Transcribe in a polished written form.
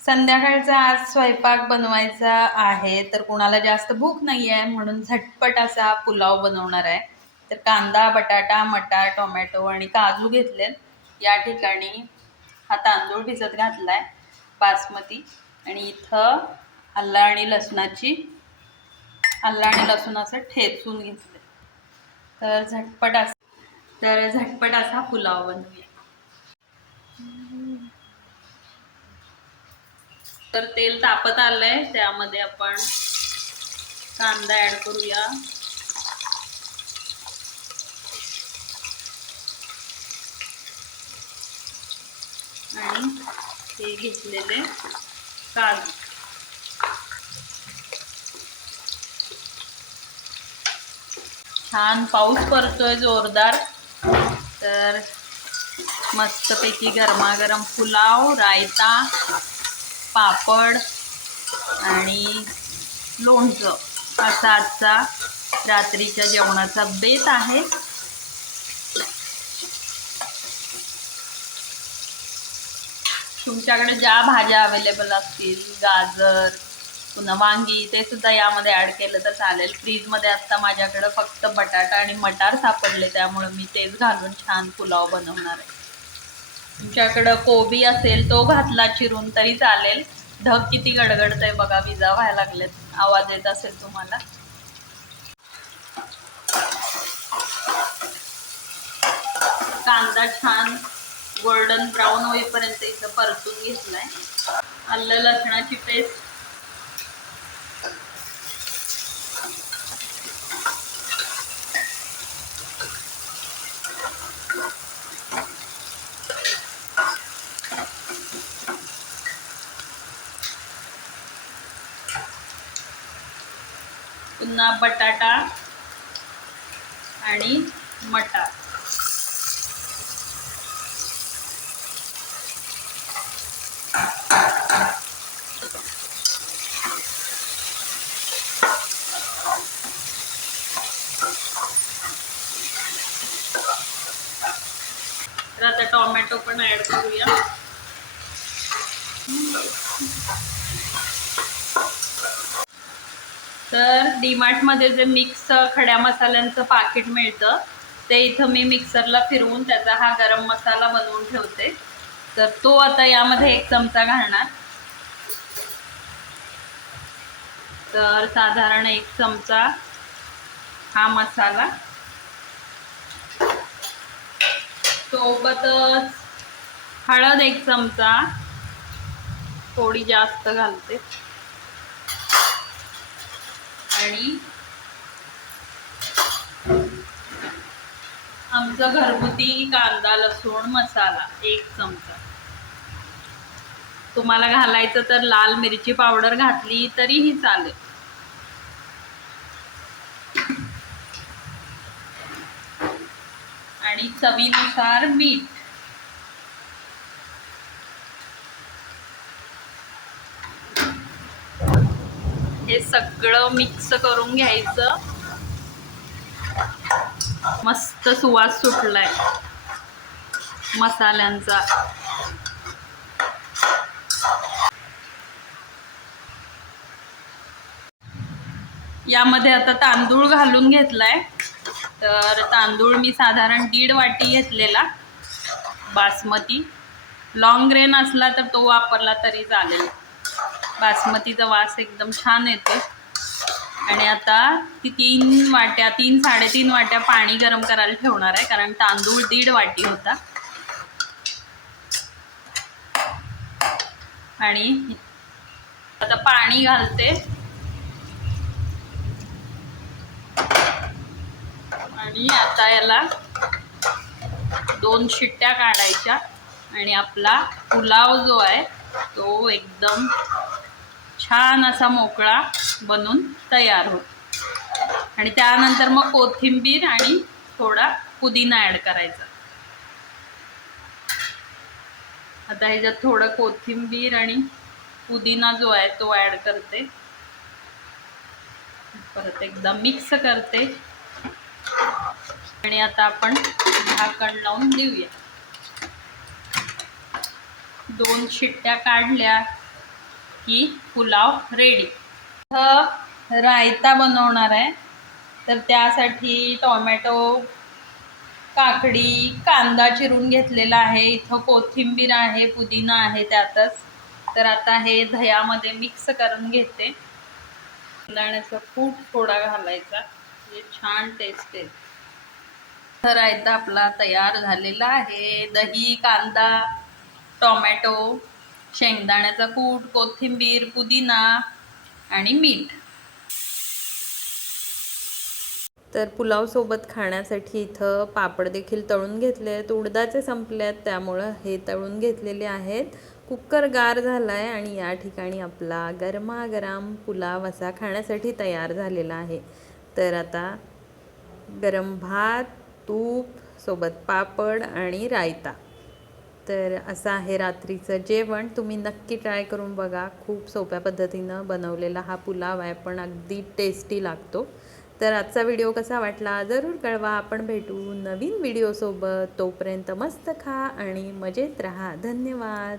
संध्याकाळचा आज स्वयंपाक बनवायचा आहे, तर कुणाला जास्त भूक नाही आहे म्हणून झटपट असा पुलाव बनवणार आहे. तर कांदा, बटाटा, मटार, टोमॅटो आणि काजू घेतले. या ठिकाणी हा तांदूळ भिजत घातलाय बासमती, आणि इथं आलं आणि लसूण असं ठेचून घेतले. तर झटपट असा पुलाव बनवूया. तर तेल तापत आलंय, त्यामध्ये आपण कांदा ऍड करूया. आणि हे घेतलेले काजू. छान पाऊस पडतोय जोरदार, तर मस्तपैकी गरमागरम पुलाव, रायता, पापड आणि लोणचं असा आजचा रात्रीच्या जेवणाचा बेत आहे. तुमच्याकडे ज्या भाज्या अवेलेबल असतील, गाजर, पुन्हा वांगी, ते सुद्धा यामध्ये ॲड केलं तर चालेल. फ्रीजमध्ये आत्ता माझ्याकडं फक्त बटाटा आणि मटार सापडले, त्यामुळे मी तेच घालून छान पुलाव बनवणार आहे. तुमच्याकडं कोबी असेल तो घातला चिरून तरी चालेल. ढग किती गडगडतंय बघा, विजा व्हायला लागलेत, आवाज येत असेल तुम्हाला. कांदा छान गोल्डन ब्राऊन होईपर्यंत इथं परतून घेतलाय. आलं लसणाची पेस्ट, पुन्हा बटाटा आणि मटार. तर आता टोमॅटो पण ऍड करूया. तर डीमार्टमध्ये जे मिक्स खड्या मसाल्यांचं पाकिट मिळतं, ते इथं मी मिक्सरला फिरवून त्याचा हा गरम मसाला बनवून ठेवते. तर तो आता यामध्ये 1 चमचा घालणार. तर साधारण 1 चमचा हा मसाला, सोबतच हळद 1 चमचा, थोडी जास्त घालते, आणि आमचा घरगुती कांदा लसूण मसाला 1 चमचा. तुम्हाला घालायचं तर लाल मिरची पावडर घातली तरीही चालेल. आणि चवीनुसार मीठ. हे सगळं मिक्स करून घ्यायचं. मस्त सुवास सुटलाय मसाल्यांचा. यामध्ये आता तांदूळ घालून घेतलाय. तर तांदूळ मी साधारण 1.5 वाटी घेतलेला बासमती. लॉंग ग्रेन असला तर तो वापरला तरी चालेल. बासमतीचा वास एकदम छान येतो. आणि आता ती 3-3.5 वाट्या पाणी गरम करायला ठेवणार आहे, कारण तांदूळ 1.5 वाटी होता. आणि आता पाणी घालते, आणि आता याला 2 शिट्ट्या काढायच्या, आणि आपला पुलाव जो आहे तो एकदम छान असा मोकळा बनून तयार होतो. आणि त्यानंतर मग कोथिंबीर आणि थोडा पुदिना ॲड करायचा. आता ह्याच्यात थोडं कोथिंबीर आणि पुदिना जो आहे तो ॲड करते. परत एकदा मिक्स करते, आणि आता आपण झाकण लावून देऊया. 2 शिट्ट्या काढल्या की पुलाव रेडी. रायता बनवणार आहे, तर त्यासाठी टोमॅटो, काकडी, कांदा चिरून घेतलेला आहे. इथं कोथिंबीर आहे, पुदिना आहे त्यातच. तर आता हे दह्यामध्ये मिक्स करून घेते. शेंगदाण्याचा कूट थोडा घालायचा, म्हणजे छान टेस्ट येते. तर रायता आपला तयार झालेला आहे. दही, कांदा, टोमॅटो, शेंगदाण्याचा कूट, कोथिंबीर, पुदिना आणि मीठ. तर पुलावसोबत खाण्यासाठी इथं पापड देखील तळून घेतले आहेत. उडदाचे संपले आहेत, त्यामुळं हे तळून घेतलेले आहेत. कुकर गार झाला आहे आणि या ठिकाणी आपला गरमागरम पुलाव असा खाण्यासाठी तयार झालेला आहे. तर आता गरम भात, तूप सोबत पापड आणि रायता. तर असं आहे रात्रीचं जेवण. तुम्ही नक्की ट्राय करून बघा. खूप सोप्या पद्धतीनं बनवलेला हा पुलाव आहे, पण अगदी टेस्टी लागतो. तर आजचा व्हिडिओ कसा वाटला जरूर कळवा. आपण भेटू नवीन व्हिडिओसोबत. तोपर्यंत मस्त खा आणि मजेत राहा. धन्यवाद.